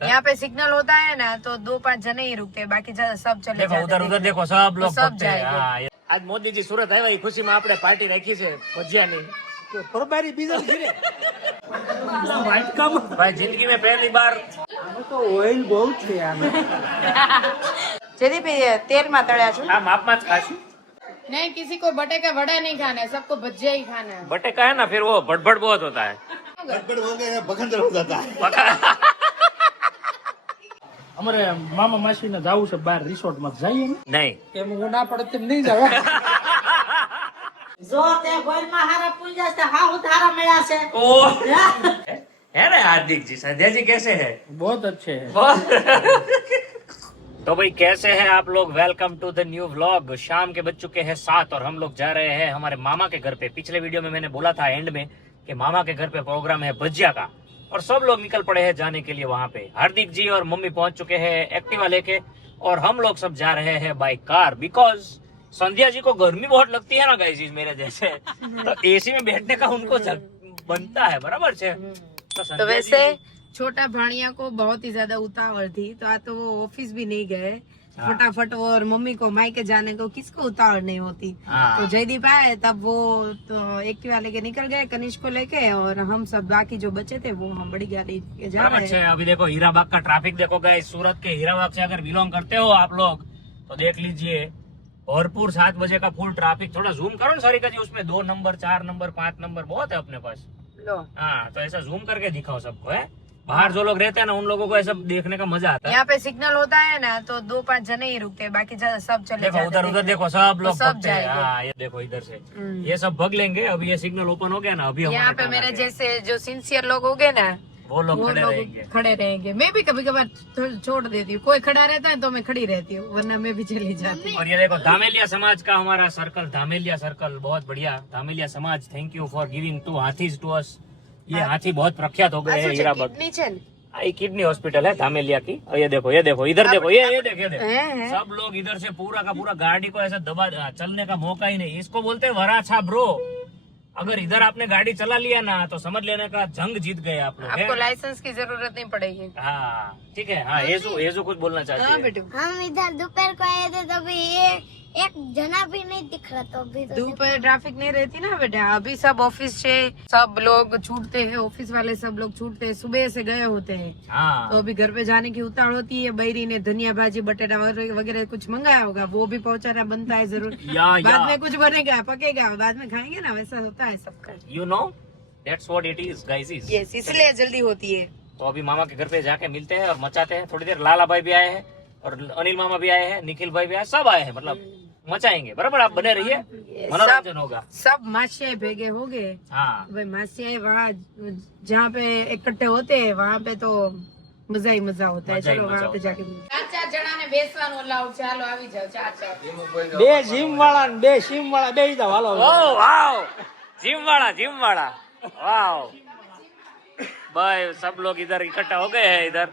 यहाँ पे सिग्नल होता है ना तो 2-5 जने ही रुकते हैं, बाकी सब चले देखो जाते उधर हैं। उधर देखो सब लोग सब भगते हैं। जाएंगे। हाँ, आज मोदी जी सूरत આવ્યા એ ખુશીમાં આપણે પાર્ટી રાખી છે ભજીયાની। ફરબારી બીજા ઘરે વ્હાઈટ કમ ભાઈ જિંદગી में पहली बार તો ઓઇલ બહુ છે આને जयदीप तेल में तड़िया छो? આ માપમાં જ ખાશું। नहीं, किसी को बटे का वड़ा नहीं खाना है, सबको भजिया ही खाना है। बटेका है ना फिर वो भड़बड़ बहुत होता है। ગડબડ हो गए बखंडर हो जाता है અમારે મામા માસી ને જાવું છે બહાર રિસોર્ટ માં જઈએ ને नहीं એમ હું ના પડે તેમ નહીં જાવ જો તે ગોલમાં હારા પૂંજા છે હાઉ ધારા મળ્યા છે ओ है ना हार्दिक जी संध्या जी कैसे है? बहुत अच्छे है तो भाई कैसे हैं आप लोग? Welcome to the new vlog. शाम के बज चुके हैं 7 और हम लोग जा रहे हैं हमारे मामा के घर पे। पिछले वीडियो में मैंने बोला था एंड में कि मामा के घर पे प्रोग्राम है भजिया का और सब लोग निकल पड़े हैं जाने के लिए वहां पे। हार्दिक जी और मम्मी पहुंच चुके हैं एक्टिवा लेके और हम लोग सब जा रहे हैं by car because Sandhya ji को गर्मी बहुत लगती है ना गाइस मेरे जैसे, तो एसी में बैठने का उनको बनता है, बराबर है। तो वैसे छोटा भाणिया को बहुत ही ज्यादा उतावल थी, तो आज तो वो ऑफिस भी नहीं गए फटाफट, और मम्मी को मायके जाने को किसको उतावल नहीं होती। तो जयदीप आए तब वो तो एक्टिवा लेके निकल गए कनिष्क को लेके, और हम सब बाकी जो बचे थे वो हम बड़ी गाड़ी के जा रहे हैं। अभी देखो हीराबाग का ट्रैफिक देखो गाइस। सूरत के हीराबाग से अगर बिलोंग करते हो आप लोग तो देख लीजिए भरपूर 7 बजे का फुल ट्रैफिक। थोड़ा जूम करो ना सारिका जी, उसमें 2 नंबर 4 नंबर 5 नंबर बहुत है अपने पास। लो हाँ तो ऐसा जूम करके दिखाओ सबको है। बाहर जो लोग रहते हैं ना उन लोगों को ऐसा देखने का मजा आता है। यहाँ पे सिग्नल होता है ना तो 2-5 जने ही रुकते हैं, बाकी सब चले देखो जाते उधर हैं। उधर देखो सब लोग सब भगते हैं। जाएंगे। हाँ, ये देखो इधर से ये सब भग लेंगे। अभी ये सिग्नल ओपन हो गया ना, अभी यहाँ हमारा पे turn आ मेरे गया। जैसे जो सिंसियर लोग हो गए ना वो लोग खड़े रहेंगे। खड़े रहेंगे। मैं भी कभी कभार छोड़ देती हूँ, कोई खड़ा रहता है तो मैं खड़ी रहती हूँ, वरना मैं भी चली जाती हूँ। और ये देखो धामेलिया समाज का हमारा सर्कल, धामेलिया सर्कल बहुत बढ़िया। धामेलिया समाज थैंक यू फॉर गिविंग 2 हाथीज टू अस। ये हाथी बहुत प्रख्यात हो गए हैं हीराबाग। ये किडनी हॉस्पिटल है धामेलिया की। और ये देखो इधर देखो ये देखो सब लोग इधर से पूरा का पूरा गाड़ी को ऐसा दबा चलने का मौका ही नहीं। इसको बोलते हैं वराछा ब्रो। अगर इधर आपने गाड़ी चला लिया ना तो समझ लेने का जंग जीत गए आप लोग। आपको लाइसेंस की जरूरत नहीं पड़ेगी। हाँ ठीक है। हाँ येजू कुछ बोलना चाहती है। बेटू हम इधर दोपहर को आए थे तो भी ये एक जना भी नहीं दिख रहा, तो अभी तो दोपहर ट्रैफिक नहीं रहती ना बेटा। अभी सब ऑफिस से सब लोग छूटते हैं, ऑफिस वाले सब लोग छूटते हैं, सुबह से गए होते हैं। हाँ तो अभी घर पे जाने की उतावल होती है। बैरी ने धनिया भाजी बटेटा वगैरह कुछ मंगाया होगा, वो भी पहुंचाना बनता है जरूर। बाद में कुछ बनेगा पकेगा, बाद में खाएंगे ना, वैसा होता है सबका। You know that's what it is guys. Yes, इसलिए जल्दी होती है। तो अभी मामा के घर पे जाके मिलते हैं और मचाते हैं थोड़ी देर। लाला भाई भी आए हैं और अनिल मामा भी आए हैं, निखिल भाई भी आए, सब आए हैं, मतलब मचाएंगे। बराबर आप बने रहिए, मनोरंजन होगा। सब मासियाए भेगे हो गए। हाँ भाई मासियाए वहाँ जहाँ पे इकट्ठे होते हैं वहाँ पे तो मजा ही मजा होता है। मजा ही चलो मजा वहाँ पे होता जाके 4 જણા ને બેસવાનું લાવ, ચાલો આવી જાઓ 4 બે જીમ વાળા ને બે સીમ વાળા બે જાવ હાલો ओ वाओ जिम वाला वाओ भाई सब लोग इधर इकट्ठा हो गए हैं। इधर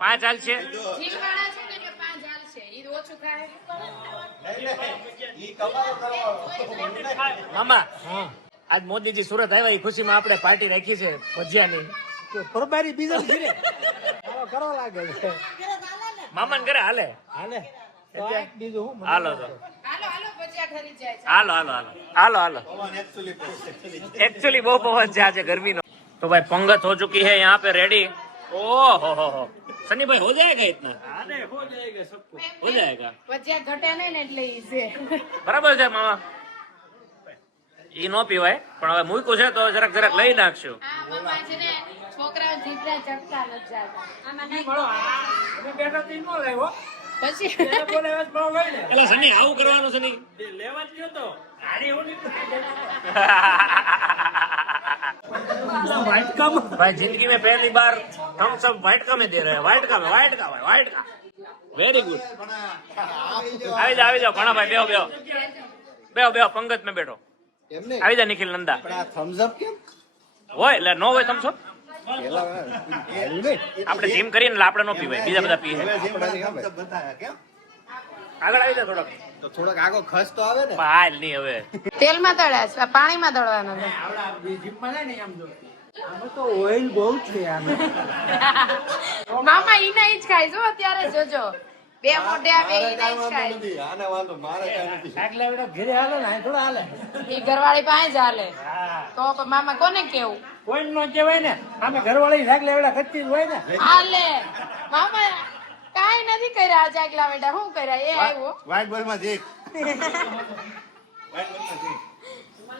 5 हाल छे मामा। आज मोदी जी सूरत આવ્યા એ ખુશીમાં આપણે પાર્ટી રાખી છે ભજીયાની। ફરબારી બીજા ઘરે કરવા લાગે છે મામાને ઘરે હાલે હાલે તો આ બીજું હું હાલો તો હાલો एक्चुअली वो पवन से आज गर्मी नो। तो भाई पंगत हो चुकी है यहाँ पे रेडी। ओ हो सनी भाई हो जाएगा इतना? हो जाएगा सबको हो जाएगा ભજીયા ઘટે નહીં ને એટલે ઈ છે। બરાબર છે મામા। ઈ નો પીવાય પણ હવે મૂક્યું છે તો જરાક લઈ નાખશું। છોકરાઓ જીભડા ચડતા નથી જાતા આમાં નહીં મળો અમે બેઠા તો નો લાવ્યો પછી એને બોલે વાત ભાવ હોય ને એટલે સની આવું કરવાનું સની લેવા જ ગયો તો ગાડી હું व्हाइट का भाई जिंदगी में पहली बार हम सब व्हाइट का में दे रहे हैं। व्हाइट का वेरी गुड। આવી જાઓ ઘણા ભાઈ બેહો पंगत में बैठो। આવી જા નિખિલ નંદા। थम्स अप કેમ હોય એટલે નો હોય તમસો આપણે જીમ કરીએ ને આપણે નો પીવાય, બીજા બધા પીએ। આગળ આવી જા થોડોક તો થોડોક આગો ખસ તો આવે ને હાલ નહીં હવે તેલમાં તળ્યા છે, પાણીમાં તળવાના છે। આવડા જીપમાં જાય ને આમ જો આમાં તો ઓઇલ બહુ છે આને. મામા ઈના ઈ જ ખાય જો અત્યારે જોજો બે મોઢે બે ઈના ઈ જ ખાય આને વાંધો મારે કાંઈ નથી. આગલા વેળા ઘરે હાલે ને આ થોડા હાલે. ઈ ઘરવાળી પાસે જ હાલે તો પણ મામા કોને કેવું કોઈ નો કહેવાય ને આમે ઘરવાળી આગલા વેળા કરતી જ હોય ને. હાલે મામા કાઈ નથી કર્યા આજે આગલા બેટા શું કર્યા એ આવ્યો વ્હાઈટ બોલ માં દેખ.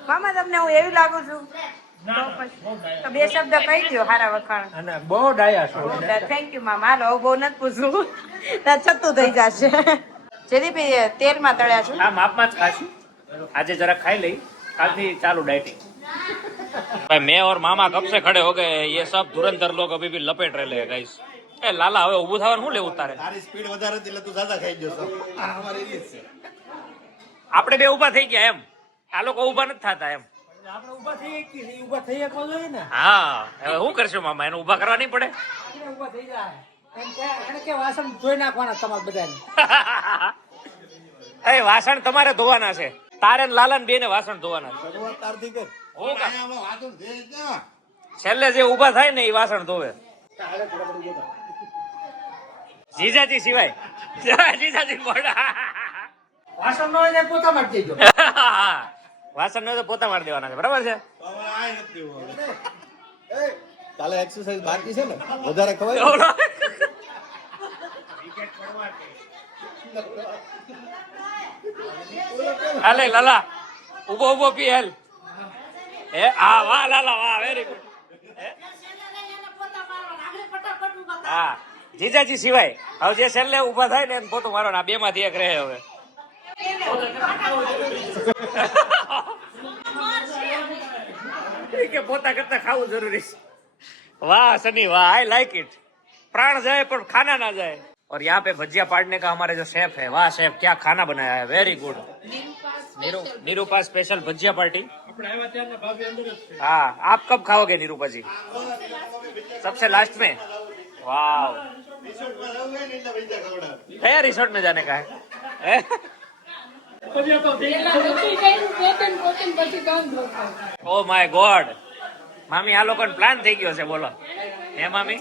મામા તમને હું એવી લાગુ છું તો બે શબ્દ કહી દો હારા વખાણ અને બહુ ડાયા છો. થેન્ક યુ મામા હાલો બહુ નથી પૂછવું છતું થઈ જશે જેથી તેલમાં તળ્યા છું આ માપમાં જ ખાશું આજે जरा खाई लई कल से चालू डाइटिंग भाई मैं और मामा कब से खड़े हो गए ये सब धुरंधर लोग अभी भी लपेट रहे हैं गाइस ए लाला હવે ઊભું થવાનું શું લેવું તારે તારી સ્પીડ વધારે હતી એટલે તું સાદા ખાઈ જશો. આ અમારી રીત છે. આપણે બે ઊભા થઈ ગયા એમ આ લોકો ઊભા નથી થતા એમ આપણે ઊભા થઈ કે ઊભા થઈ શકો જોઈએ ને. હા હવે શું કરશું મામા એને ઊભા કરવા નહીં પડે આપણે ઊભા થઈ જાય એમ કે એને કે વાસણ ધોઈ નાખવાના તમારે બધાને. એ વાસણ તમારે ધોવાના છે તારે ને લાલા ને બે ને વાસણ ધોવાના છે શરૂઆત તારથી કર. હું કામ? અહીંયા વાસણ ધોઈ જ ના. છેલ્લે જે ઊભા થાય ને એ વાસણ ધોવે જીજાજી સિવાય જીજાજી મોઢા વાસણ નો હોય ને પોતા મારી દેજો. વાસણ નો તો પોતા મારી દેવાના છે બરાબર છે કાલે એક્સરસાઇઝ બાકી છે ને વધારે ખવાય. હાલે લાલા ઉભો ઉભો પી હેલ એ હા વાહ લાલા વાહ વેરી ગુડ હા જીજાજી સિવાય હવે જે છેલ્લે ઉભા થાય ને એને પોતું મારો બે માંથી એક રહે હવે કે પોતા કરતા ખાવું જરૂરી છે वाह सनी वाह आई लाइक इट प्राण जाए पर खाना ना जाए और यहाँ पे भजिया पाड़ने का हमारे जो शेफ है वाह शेफ क्या खाना बनाया है वेरी गुड निरूपा स्पेशल भजिया पार्टी हाँ आप कब खाओगे निरूपा जी सबसे लास्ट में वाह है रिसोर्ट में जाने का है ओ माय गॉड મામી આ લોકોને પ્લાન થઈ ગયો છે બોલો હે મામી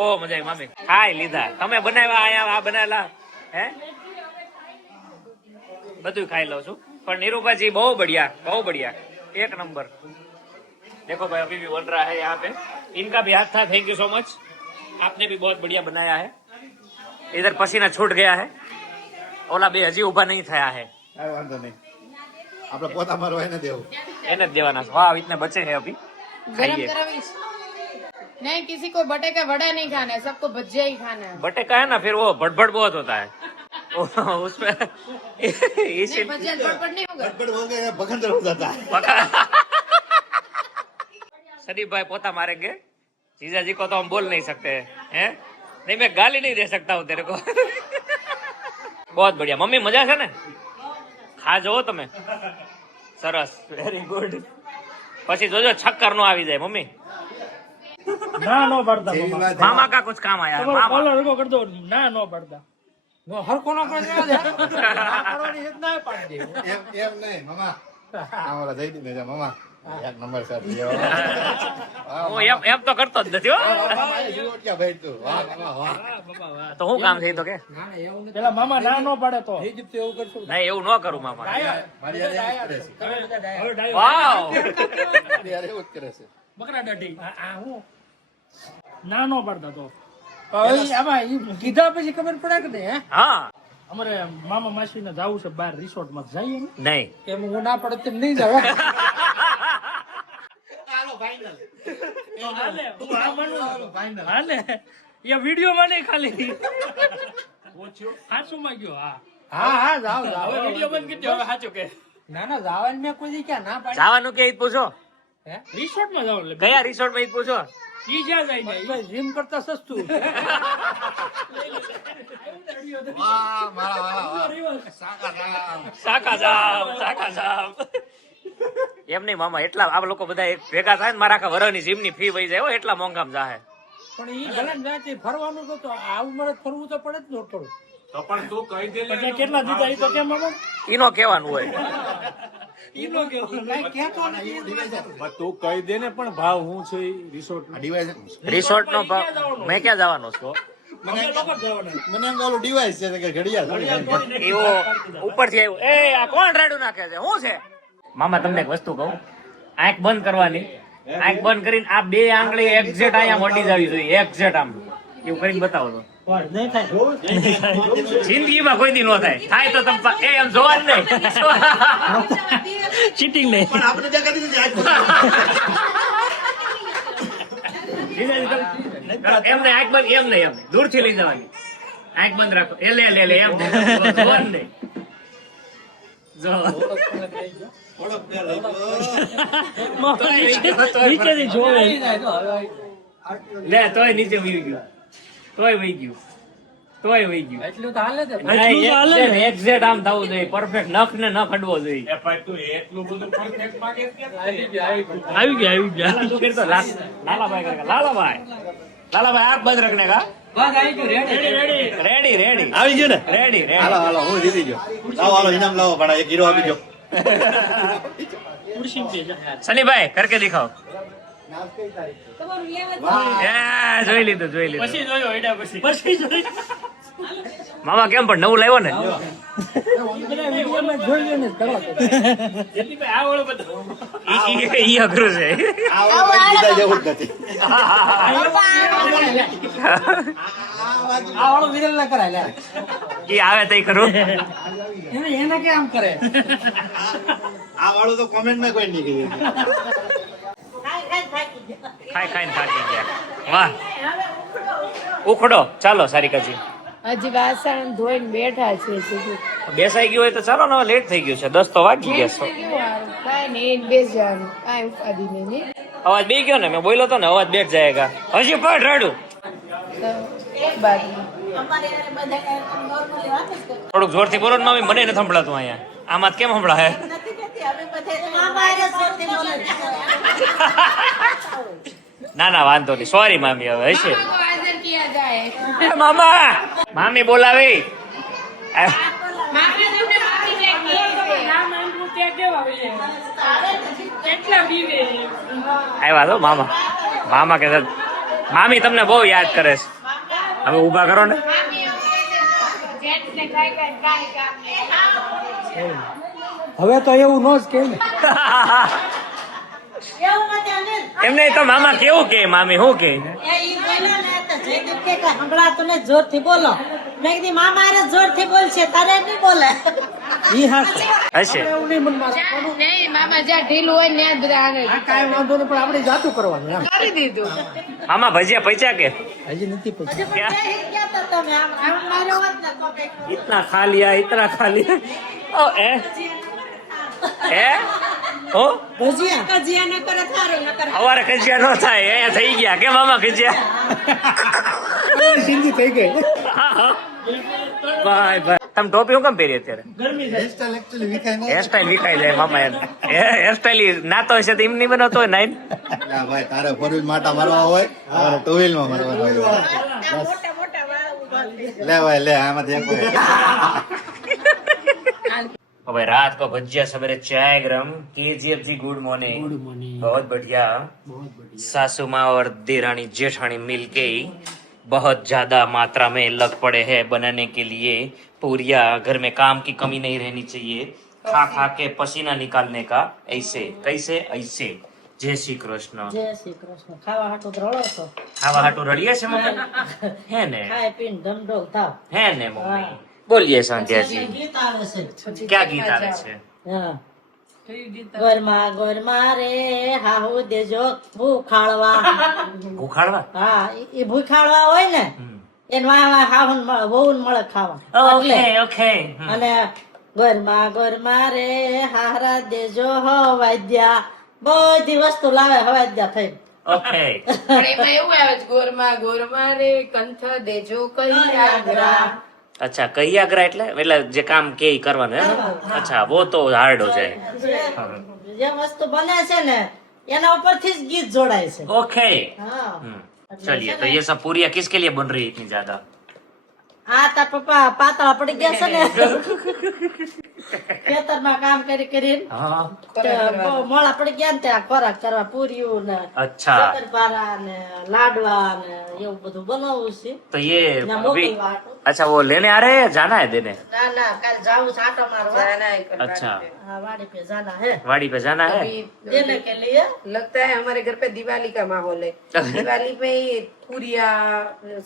ઓ મજા આવી મામી ખાઈ લીધા તમે બનાવ્યા આયા આ બનાવેલા હે બધું ખાઈ લઉં છું पर निरूपा जी बहुत बढ़िया एक नंबर देखो भाई अभी भी बन रहा है यहाँ पे इनका भी हाथ था थैंक यू सो मच आपने भी बहुत बढ़िया बनाया है इधर पसीना छूट गया है ओला बे हजी उभा नहीं थया है કાંઈ વાંધો નહીં આપણે પોતા મારવા એને દેવું. એને જ દેવાના છે વાહ इतने बचे हैं अभी गरम खाइए गरम नहीं किसी को बटे का वड़ा नहीं खाना है सबको भजिया ही खाना है बटे का है ना फिर वो भड़बड़ बहुत होता है उसमें नहीं भजिया बड़बड़ नहीं होगा ગડબડ હો ગઈ ભગંદર હો જાતા है. सदीप भाई पोता मारेंगे जीजा जी को तो हम बोल नहीं सकते हैं नहीं मैं गाली नहीं दे सकता हूँ तेरे को बहुत बढ़िया मम्मी मजा है ने खा जो તમે સરસ વેરી ગુડ પછી જોજો છક્કર નો આવી જાય મમ્મી ના નો પડતા એવી મામા. વાત છે. मामा का कुछ काम आया है તમારો मामा કોલર ઉભો કરી દો ના નો પડતા નો હરખો નો કરે છે. ના કરવાની છે તો ના પાડી દેવું. એમ નહીં મામા આ ઓલા જઈ દીને જા મામા એક નંબર સાથ લ્યો. હું એમ તો કરતો જ નથી હો મારે જીવો ક્યાં ભાઈ તું વાહ મામા વાહ. તો હું કામ થઈ તો કે પેલા મામા ના નો પડે તો નહીં એવું ન કરું મામા મારી યાર એવું જ કરે છે. હવે ડાયો. વાવ મારી યાર એવું જ કરે છે. બકરા દાઢી આ હું ના નો પડતા તો હવે આમાં ઈ કીધા પછી ખબર પડે કે નહીં હે હા અમારે મામા માસી ને જાવું છે બહાર રિસોર્ટ માં જઈએ ને નહીં કે હું ના પડે તેમ નહીં જાવ હાલે હું આ માનું હાલે એ વિડિયો માં નહીં ખાલી સાચું માં ગયો હા હા જાઓ જાઓ. હવે વિડિયો બંધ કરી દો હવે સાચું કે ના ના જાવાનું મેં કોઈ દી ક્યાં ના પાડી. જવાનું કે ઈ પૂછો રિસોર્ટ માં જાવ કયા રિસોર્ટ માં ઈ પૂછો ઈ જ્યાં જાય ને જીમ કરતા સસ્તું. વાહ મારા વાહ સાકા જામ એમ નહીં મામા એટલા આ લોકો બધા એક ભેગા થાય ને મારા આખા વરની જીમ ની ફી વહી જાય હો, એટલા મોંઘામાં જાહે પણ ઈ ભલે ને જાય તે ફરવાનું તો આ ઉંમરે ફરવું તો પડે જ ને થોડું. એટલે કેટલા દીધા એ તો કેમ મામા ઈનો કહેવાનું હોય. ઈનો કેવો કઈ કહેતો નથી તું કહી દે ને પણ ભાવ હું છે રિસોર્ટ આ ડિવાઇસ રિસોર્ટ નો ભાવ મેં ક્યાં જવાનો છું? મને એમ કે ઓલું ડિવાઇસ છે કે ઘડિયાળ એવો ઉપરથી આવ્યું. એ આ કોણ રાડું નાખે છે? શું છે? મામા તમને એક વસ્તુ કહું, આંખ બંધ કરવાની, આંખ બંધ કરીને આ બે આંગળી એક્ઝેક્ટ અહીંયા મટી જવી જોઈએ, એક્ઝેક્ટ આમ એવું કરીને બતાવો તો. નહીં થાય જિંદગીમાં કોઈ દી નો થાય. થાય તો તમે એ એમ જોવાનું નહીં. ચીટિંગ નહીં એમ નહીં, આંખ બંધ, એમ નહીં, એમ નહીં, દૂરથી લઈ જવાની, આંખ બંધ રાખો. એ લે લે લે એમ જોવાનું નહીં. જો નીચેથી જોવે લે તોય નીચે વહી ગયું, તોય વહી ગયું, તોય વહી ગયું. એટલું તો હાલે એક્ઝેક્ટ આમ થવું જોઈએ, પરફેક્ટ નખ ને નખ અડવો જોઈએ. આવી ગયા फिर तो लालाभाई करेगा, लालाभाई आँख बंद रखने का. रेडी रेडी આવી ગયો ને रेडी હાલો रेडी. હાલો હું જીતી ગયો લાવો હાલો ઇનામ લાવો પણ એક હીરો આપી દો सनी भाई करके दिखाओ. જોઈ લીધું જોઈ લીધું. પછી જોયો એડા પછી મામા કેમ પણ નવું લાવ્યો ને? બધા વિડીયોમાં જોઈ લો ને કરવા જેટલી ભાઈ આ વાળો બધો ઈ અઘરું છે. આ વાળો કઈ કીધા જેવું જ નથી આ વાળો વિરલ ના કરાય લે ઈ આવે તઈ કરું. એને કે આમ કરે આ વાળું તો કોમેન્ટ માં કોઈ નહીં કીધું ખાઈ ખાઈને થાકી ગયા. વાહ ઉખડો. ચાલો સારિકાજી હજી વાસણ ધોઈને બેઠા છે સીધું. બેસાઈ ગયું હોય તો ચાલો ને, લેટ થઈ ગયું છે, 10 તો વાગી ગયા છે. કાંઈ નહીં, બેસ જવાનું, કાંઈ ઉપાધિ નહીં. અવાજ બે ગયો ને, મેં બોલ્યો તો ને અવાજ બેઠ જાયગા. હજી પણ રાડું થોડુંક જોરથી બોલો ને મમ્મી, મને નથી સંભળાતું અહીંયા. આમાં કેમ સંભળાય? ના ના વાંધો નહીં, સોરી મામી. હવે હશે હાજર કિયા જાય. મામા, મામી બોલાવી. આવ્યા તો મામા. મામા કે મામી તમને બહુ યાદ કરે છે. હવે ઊભા કરો ને. હવે તો એવું નો જ કે ને એમને તો મામા કેવું કે મામી શું કે? જોરથી બોલો મેં કીધી મામા અરે જોરથી બોલશે તારે નહીં બોલે ઈ હાથ હશે. એવું નહીં મનમાં નહીં મામા, જ્યાં ઢીલું હોય ને ત્યાં બધા આગળ કાંઈ વાંધો નહીં પણ આપણે જાતું કરવાનું એમ કરી દીધું. મામા ભજીયા પૈસા કે હજી નથી પછી क्या? ગયા તો તમે આમ માર્યો હોત ને તો કંઈક इतना खा लिया, इतना खा लिया. ओ ए ઓ ભજીયા કજિયા ન કરે થારું ન કરે અમારે કજિયા નો થાય, અહીંયા થઈ ગયા કે મામા કજિયા? સિંધી થઈ ગઈ બાય બાય. તમે ટોપી હું કેમ પહેરી અત્યારે? હેરસ્ટાઈલ એકચ્યુઅલી વિખાય ન હેરસ્ટાઈલ વિખાઈ જાય મામા. હેરસ્ટાઈલ નાતો હશે તો એમ નહીં બનાવતો હોય નાઈન. ના ભાઈ તારે ફોર વ્હીલ માટા મારવા હોય અમારે ટુ વ્હીલ માં મારવાનું હોય મોટા મોટા વાળા ઉભા લે ભાઈ લે આમાંથી એક હોય. भाई रात को भजिया सवेरे चाय गरम. KGF जी गुड मॉर्निंग. बहुत बढ़िया. सासू माँ और देरानी जेठानी मिलके बहुत ज्यादा मात्रा में लग पड़े हैं बनाने के लिए पूरिया. घर में काम की कमी नहीं रहनी चाहिए. खा खा के पसीना निकालने का. ऐसे कैसे ऐसे. जय श्री कृष्ण. જય શ્રી કૃષ્ણ ખાવા હાટું રળો છો खावा हाटू रड़िए से मम्मी है ने ખાય પીને ધંધો થાવ है ने मम्मी. बोलिए संध्या जी. ગીત આવે છે क्या गीत આવે છે? હા ગોરમાં ગોરમાં રે હાહુ દેજો ભૂખાળવા ભૂખાડવા. હા એ ભૂખાળવા હોય ને એને વાહ હાહુન મળે વહુન મળે ખાવા એટલે ओके ओके. અને ગોરમાં ગોરમાં રે હારા દેજો હવાદ્યા બધી વસ્તુ લાવે હવાદ્યા થઈ ओके. પણ એમાં એવું આવે છે, ગોરમાં ગોરમાં રે કંથ દેજો કઈ આગ્રા. अच्छा कई आग्रा એટલે જે કામ કે ઈ કરવાનું હે? अच्छा वो तो हार्ड हो जाए. જે વસ્તુ બને છે ને એના ઉપરથી જ ગીત જોડાય છે ओके. હા चलिए तो ये सब पूरियां किसके लिए बन रही है इतनी ज्यादा? આ તાર પપ્પા પાતળા પડી ગયા છે ને ખેતરમાં કામ કરીને हाँ બહુ મોડા પડી ગયા ને ત્યાં ખોરાક કરવા પૂરીયું ને अच्छा શક્કરપારા ને લાડવા ને એવું બધું બનાવવું છે तो ये ને अभी મોકલવા હાટું. अच्छा वो लेने आ रहे हैं या जाना है देने ના કાલ જાવું છે આટો મારવા जाना है कल अच्छा रात में। હા વાડી पे जाना है वाड़ी पे जाना है अभी देने के लिए लगता है हमारे घर पे दिवाली का माहौल है दिवाली में ही पूरिया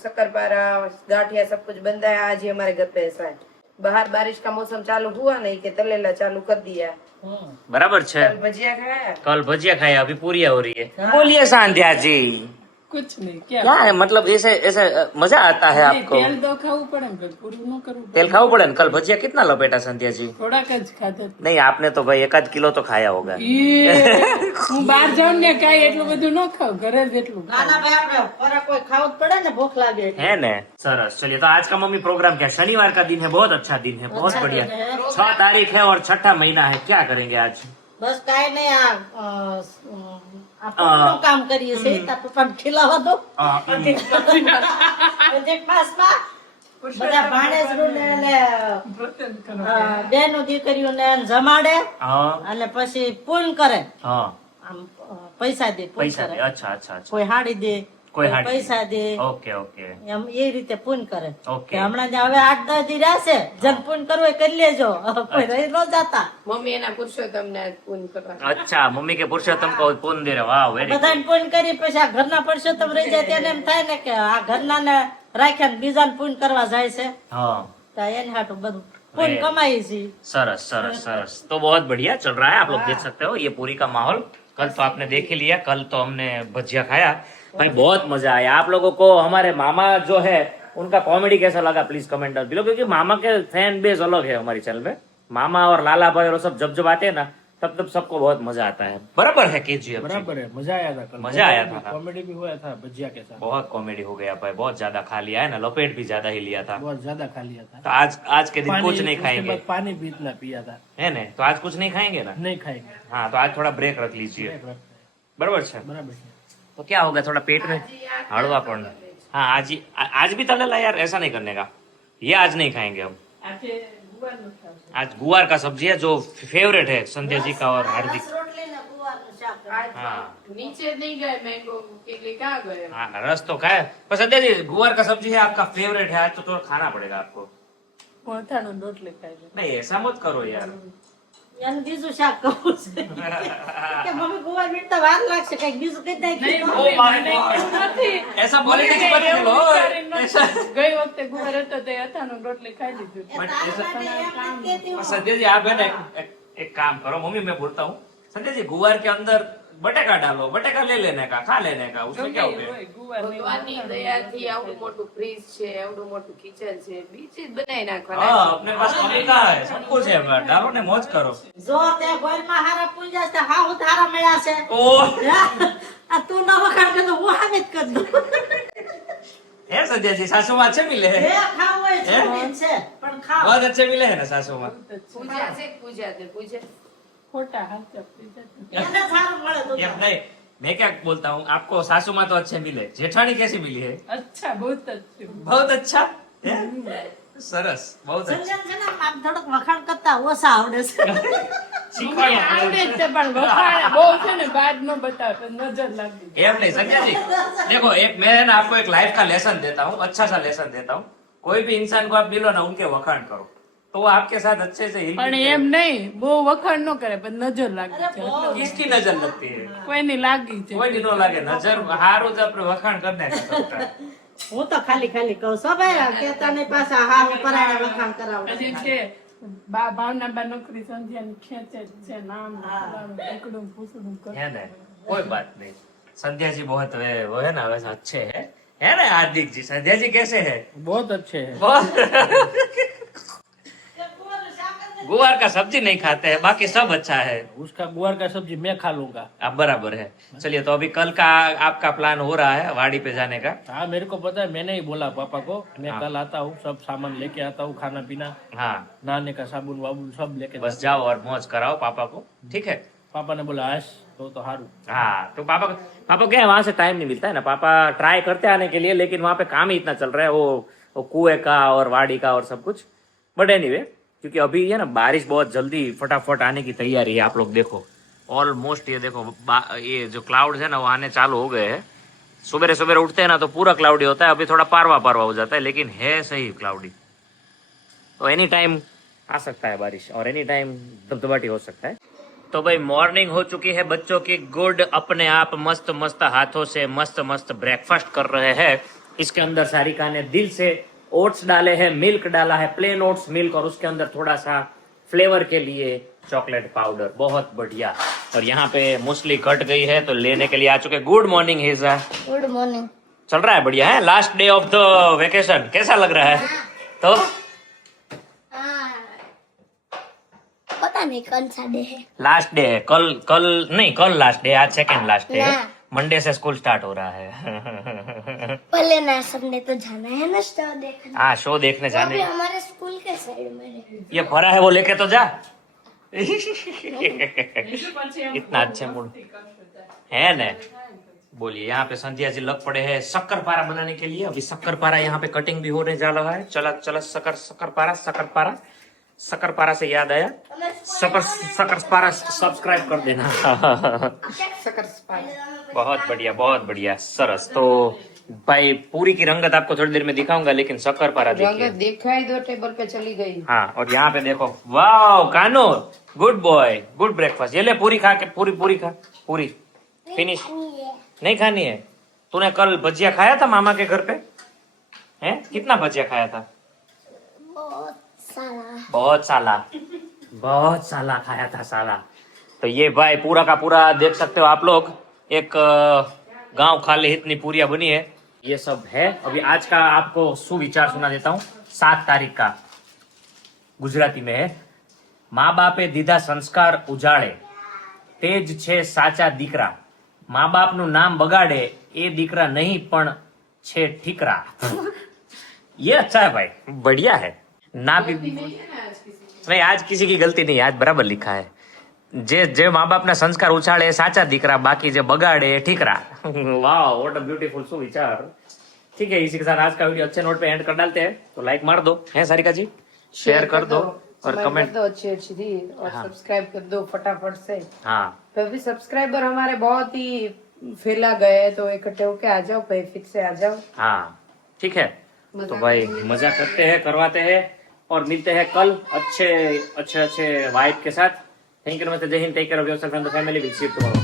शक्करपारा गाठिया सब कुछ बनता है आज ही हमारे घर पे ऐसा है बाहर बारिश का मौसम चालू हुआ नहीं कि तलेला चालू कर दिया बराबर छे कल भजिया खाया कल भजिया खाया अभी पूरिया हो रही है बोलिए संध्या जी कुछ नहीं क्या क्या है मतलब ऐसे ऐसे मजा आता है आपको तेल तो खाવું પડે ને પછી પૂરું ન કરવું પડે. तेल खाओ पड़े ना कल भजिया कितना लपेटा संध्या जी થોડાક જ ખાધા नहीं आपने तो भाई 1 किलो तो खाया होगा હું બહાર જાઉં ને કાંઈ એટલું બધું ન ખાઉં ઘરે જ એટલું ના ના ભાઈ આપણે ખોરાક કોઈ ખાવું જ પડે ને ભૂખ લાગે એટલે. है ना सरस चलिए तो आज का मम्मी प्रोग्राम क्या है? शनिवार का दिन है बहुत अच्छा दिन है बहुत बढ़िया 6 तारीख है और 6ठा महीना है क्या करेंगे आज બસ કાંઈ નહીં આ પૂરું કામ કરીએ છીએ તાર પપ્પાને ખીલાવા દો પછી પાસમાં બધા ભાણેજરૂને ને બેનો દીકરીઓને જમાડે हाँ અને પછી પૂન કરે हाँ આમ પૈસા દે પૂન पैसा કરે दे अच्छा अच्छा अच्छा કોઈ હાડી દે કોઈ હાડી પૈસા દે ओके ओके એમ એ રીતે પૂન કરે ઓકે કે હમણાં જે હવે 8-10 દી રહેશે જન પૂન કરવું એ કરી લેજો કોઈ રહી ન જાતા मम्मी एना पुरुषोत्तम ने पून करवा अच्छा मम्मी के पुरुषोत्तम को पुन दे रहे वाह वेरी બધાને પૂન કરી પછી આ ઘરના પુરુષોત્તમ રહી જાય તેને એમ થાય ને કે આ ઘરના ને રાખ્યા ને બીજાને પૂન કરવા જાય છે हाँ તો એને હાટું બધું પૂન કમાઈ છે सरस सरस सरस तो बहुत बढ़िया चल रहा है आप लोग देख सकते हो ये पूरी का माहौल कल तो आपने देख ही लिया कल तो हमने भजिया खाया भाई बहुत मजा आया आप लोगों को हमारे मामा जो है उनका कॉमेडी कैसा लगा प्लीज कमेंट डाउन बिलो क्योंकि मामा के फैन बेस अलग है हमारी चैनल में मामा और लाला भाई और सब जब आते हैं ना तब सबको बहुत मजा आता है बराबर है केजीएफ बराबर है मजा आया था कल मजा आया था। कॉमेडी भी हुआ था भजिया के साथ बहुत कॉमेडी हो गया भाई बहुत ज्यादा खा लिया है ना लपेट भी ज्यादा ही लिया था बहुत ज्यादा खा लिया था तो आज के दिन कुछ नहीं उसके खाएंगे बाद पानी भी इतना पिया था है ना तो आज कुछ नहीं खाएंगे ना नहीं खाएंगे हाँ तो आज थोड़ा ब्रेक रख लीजिए बराबर है बराबर है तो क्या होगा थोड़ा पेट में हड़वा पड़ना हाँ आज भी तलेला यार ऐसा नहीं करने का ये आज नहीं खाएंगे हम આજે ગુવારનું ખાવું. आज गुवार का सब्जी है जो फेवरेट है संध्या जी का और हार्दिक રોટલી ને ગુવારનું શાક हाँ नीचे नहीं गए मैंगो के लिए कहाँ गए हाँ रस तो खाए पर संध्या जी गुवार का सब्जी है आपका फेवरेट है आज तो थोड़ा खाना पड़ेगा आपको મોઠાનું રોટલી ખાઈ લે. नहीं ऐसा मत करो यार એને બીજું શાક કરવું છે કે મમ્મી ગુવાર મીઠતા વાર લાગશે કઈક બીજું કઈ નાખ્યું Oh my God. નથી. ऐसा पॉलिटिक्स मत એવું खेलो વિચારીને ऐसा ગઈ વખતે ગુવાર હતો તે અથાનું રોટલી ખાઈ લીધું. संजय जी आप है ना एक काम करो मम्मी मैं बोलता हूँ संजय जी गुवार के अंदर बटेका डालो बटेका ले लेने का खा लेने का उसमें क्या हो गया હોય, ગુવારની ભગવાનની દયાથી આવડું મોટું ફ્રીજ છે આવડું મોટું કિચન છે બીજી જ બનાવી નાખવાના हाँ अपने पास कमी कहाँ है सब कुछ है डालो ने मौज करो જો તે ઘરમાં હારા પૂંજા છે હા હું તારા મળ્યા છે ओ આ તું ન વખાણ કે તો હું હામે જ કરી દઉં है संजय जी सासू माँ अच्छे मिले જે हैं ખાવું હોય જમીન છે પણ ખાવ बहुत अच्छे मिले हैं ना सासू माँ પૂજા છે પૂજા છે પૂજા ખોટા હાથ આપી જતા. એને સારું મળે તો ये नहीं मैं क्या बोलता हूँ आपको सासू माँ तो अच्छे मिले जेठानी कैसी मिली है અચ્છા बहुत अच्छी. बहुत अच्छा है? सरस बहुत अच्छा સંજન છે ને આમ થોડોક વખાણ કરતા ઓછા આવડે છે મને આવડે જ છે પણ વખાણ બહુ છે ને બહાર ન બતાવે તો નજર લાગી જાય. एम नहीं संजय जी देखो एक मैं है ना आपको एक लाइफ का लेसन देता हूँ अच्छा सा लेसन देता हूँ कोई भी इंसान को आप मिलो ना उनके वखाण करो तो वो आपके साथ अच्छे से हिल પણ એમ નહીં બહુ વખાણ ન કરે પણ નજર લાગી છે એટલે किसकी नजर लगती है કોઈની લાગી છે कोई नहीं नो लगे नजर हारू तो अपने वखाण करने का सकता है હું તો ખાલી ખાલી કહું છું ભાઈ કેતા નહીં પાછા હા હું પરાણે વખાણ કરાવું હજી છે ભાવના બા નોકરી સંધ્યાની ખેંચે જ છે નામ એકડું પૂછડું કરે. है ना कोई बात नहीं संध्या जी बहुत वो है ना वैसे अच्छे है ना हार्दिक जी संध्या जी कैसे है बहुत अच्छे है बहुत गुवार का सब्जी नहीं खाते हैं बाकी सब अच्छा है उसका गुआर का सब्जी मैं खा लूंगा आप बराबर है चलिए तो अभी कल का आपका प्लान हो रहा है वाड़ी पे जाने का हाँ मेरे को पता है मैंने ही बोला पापा को मैं हाँ। कल आता हूँ सब सामान लेके आता हूँ खाना पीना हाँ नहाने का साबुन वाबुन सब लेके बस जाओ और मौज कराओ पापा को ठीक है पापा ने बोला आश तो हारू हाँ तो पापा क्या है वहां से टाइम नहीं मिलता है ना पापा ट्राई करते आने के लिए लेकिन वहाँ पे काम ही इतना चल रहा है वो वो कुएं का और वाड़ी का और सब कुछ। बट एनीवे, क्योंकि अभी है ना बारिश बहुत जल्दी फटाफट आने की तैयारी है। आप लोग देखो ऑलमोस्ट ये देखो ये जो क्लाउड है ना वो आने चालू हो गए हैं। सुबह सुबह उठते हैं ना तो पूरा क्लाउडी होता है, अभी थोड़ा पारवा पारवा हो जाता है, लेकिन है सही क्लाउडी। तो एनी टाइम आ सकता है बारिश और एनी टाइम धबधबाटी हो सकता है। तो भाई मॉर्निंग हो चुकी है बच्चों की गुड, अपने आप मस्त मस्त हाथों से मस्त मस्त ब्रेकफास्ट कर रहे हैं। इसके अंदर सारिका ने दिल से ओट्स डाले हैं, मिल्क डाला है, प्लेन ओट्स मिल्क, और उसके अंदर थोड़ा सा फ्लेवर के लिए चॉकलेट पाउडर, बहुत बढ़िया। और यहाँ पे मूसली कट गई है तो लेने के लिए आ चुके। Good morning Hija, good morning. चल रहा है बढ़िया है। Last day of the vacation कैसा लग रहा है? तो पता नहीं कौन सा डे है। लास्ट डे है, कल नहीं, कल लास्ट डे, आज सेकंड लास्ट डे है। ना। मंडे से स्कूल स्टार्ट हो रहा है। पहले ना संडे तो जाना है ना शो देखने। हाँ, शो देखने वो भी जाने। हमारे स्कूल के साइड में है। ये भरा है वो लेके तो जा। इतना अच्छे मूड है न। बोलिए, यहाँ पे संध्या जी लग पड़े हैं शक्कर पारा बनाने के लिए। अभी शक्कर पारा यहाँ पे कटिंग भी होने जा रहा है। चला चला शक्कर पारा से याद आया, शक्कर पारा सब्सक्राइब कर देना। बहुत बढ़िया सरस। तो भाई पूरी की रंगत आपको थोड़ी देर में दिखाऊंगा, लेकिन शक्कर पारा देखिए। दिखाई दो, टेबल पे चली गई। हाँ, और यहाँ पे देखो, वाह कानो, गुड बॉय, गुड ब्रेकफास्ट। ये ले पूरी खा के, पूरी खा, पूरी फिनिश। नहीं खानी है? तूने कल भजिया खाया था मामा के घर पे? हैं? कितना भजिया खाया था? बहुत साला खाया था साला। तो ये भाई पूरा का पूरा देख सकते हो आप लोग, एक गांव खाली इतनी पूरियां बनी है। ये सब है। अभी आज का आपको सुविचार सुना देता हूँ। 7 तारीख का गुजराती में है, माँ बापे दीधा संस्कार उजाड़े, तेज छे साचा दीकरा, माँ बाप નું नाम बगाड़े ए दीकरा नहीं पण छे ठीकरा। ये अच्छा है भाई, बढ़िया है ना भी। नहीं, आज किसी की गलती नहीं, आज बराबर लिखा है। जे माँ बाप ना संस्कार उछाड़े साचा दीकरा, बाकी जे बगाड़े ठीकरा। वाह, व्हाट अ ब्यूटीफुल सुविचार। ठीक है, इसी के साथ आज का वीडियो अच्छे नोट पे एंड कर डालते हैं। तो लाइक मार दो है सारिका जी, शेयर कर दो और कमेंट दो अच्छी थी, और सब्सक्राइब कर दो फटाफट से। हाँ, तो अभी सब्सक्राइबर हमारे बहुत ही फैला गए, तो इकट्ठे होके आ जाओ, फिर फिर से आ जाओ। हाँ ठीक है। तो भाई मजा करते हैं, करवाते हैं, और मिलते हैं कल अच्छे वाइब के साथ। थैंक यू, नमस्ते, जय हिंद, take care of yourself and the family, will see you tomorrow.